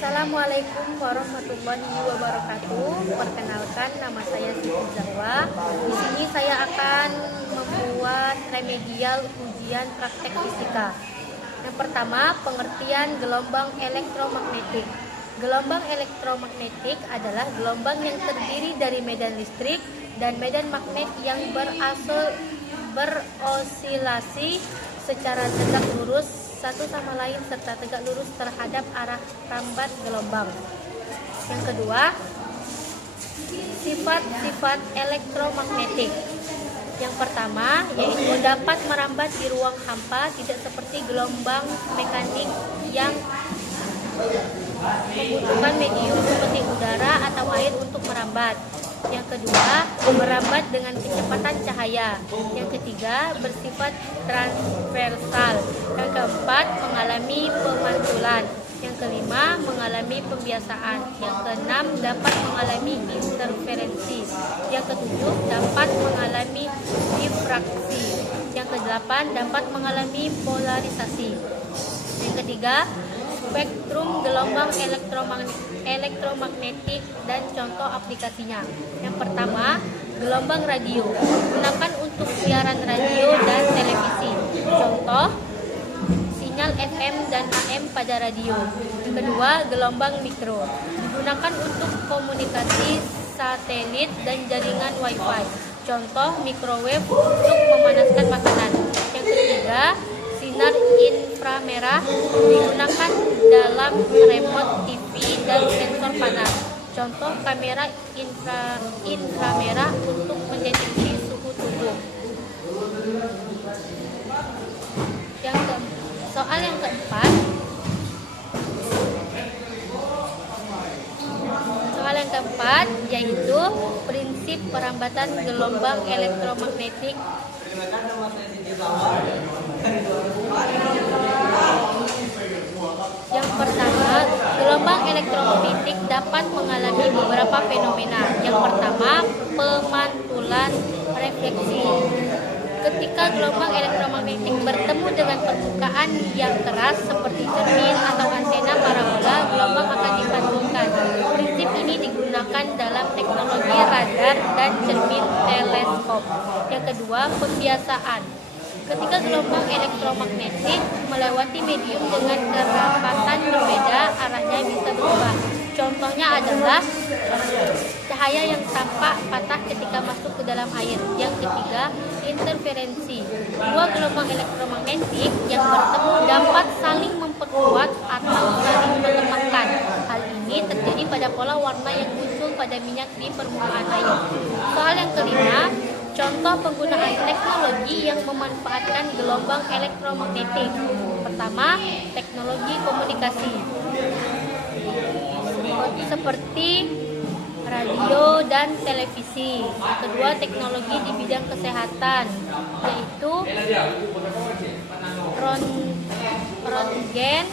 Assalamualaikum warahmatullahi wabarakatuh. Perkenalkan, nama saya Siti Zahra. Di sini saya akan membuat remedial ujian praktek fisika. Yang pertama, pengertian gelombang elektromagnetik. Gelombang elektromagnetik adalah gelombang yang terdiri dari medan listrik dan medan magnet yang berosilasi secara tegak lurus satu sama lain serta tegak lurus terhadap arah rambat gelombang. Yang kedua, sifat-sifat elektromagnetik. Yang pertama yaitu dapat merambat di ruang hampa, tidak seperti gelombang mekanik yang membutuhkan medium seperti udara atau air untuk merambat. Yang kedua, merambat dengan kecepatan cahaya. Yang ketiga, bersifat transversal. Yang keempat, mengalami pemantulan. Yang kelima, mengalami pembiasaan. Yang keenam, dapat mengalami interferensi. Yang ketujuh, dapat mengalami difraksi. Yang kedelapan, dapat mengalami polarisasi. Yang ketiga, spektrum gelombang elektromagnetik dan contoh aplikasinya. Yang pertama, gelombang radio, digunakan untuk siaran radio dan televisi. Contoh, sinyal FM dan AM pada radio. Yang kedua, gelombang mikro, digunakan untuk komunikasi satelit dan jaringan WiFi. Contoh, microwave untuk memanaskan makanan. Yang ketiga, sinar inframerah, digunakan dalam remote TV dan sensor panas. Contoh, kamera inframerah untuk mendeteksi suhu tubuh. Soal yang keempat yaitu prinsip perambatan gelombang elektromagnetik. Yang pertama, gelombang elektromagnetik dapat mengalami beberapa fenomena. Yang pertama, pemantulan refleksi. Ketika gelombang elektromagnetik bertemu dengan permukaan yang keras seperti cermin atau antena parabola, gelombang akan dipantulkan. Prinsip ini digunakan dalam teknologi radar dan cermin teleskop. Yang kedua, pembiasaan. Ketika gelombang elektromagnetik melewati medium dengan kerapatan berbeda, arahnya bisa berubah. Contohnya adalah cahaya yang tampak patah ketika masuk ke dalam air. Yang ketiga, interferensi. Dua gelombang elektromagnetik yang bertemu dapat saling memperkuat atau saling melemahkan. Hal ini terjadi pada pola warna yang muncul pada minyak di permukaan air. Soal yang kelima, contoh penggunaan teknologi yang memanfaatkan gelombang elektromagnetik. Pertama, teknologi komunikasi seperti radio dan televisi. Yang kedua, teknologi di bidang kesehatan, yaitu röntgen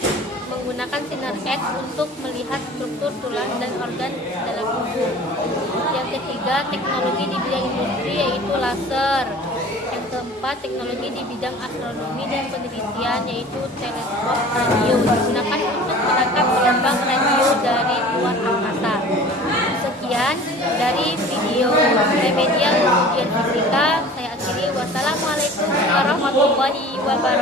menggunakan sinar X untuk melihat struktur tulang dan organ dalam tubuh. Yang ketiga, teknologi di bidang industri, yaitu laser. Yang keempat, teknologi di bidang astronomi dan penelitian, yaitu teleskop radio, digunakan untuk menangkap gelombang radio dari luar angkasa. Sekian dari video remedial ujian fisika. Saya akhiri. Wassalamualaikum warahmatullahi wabarakatuh.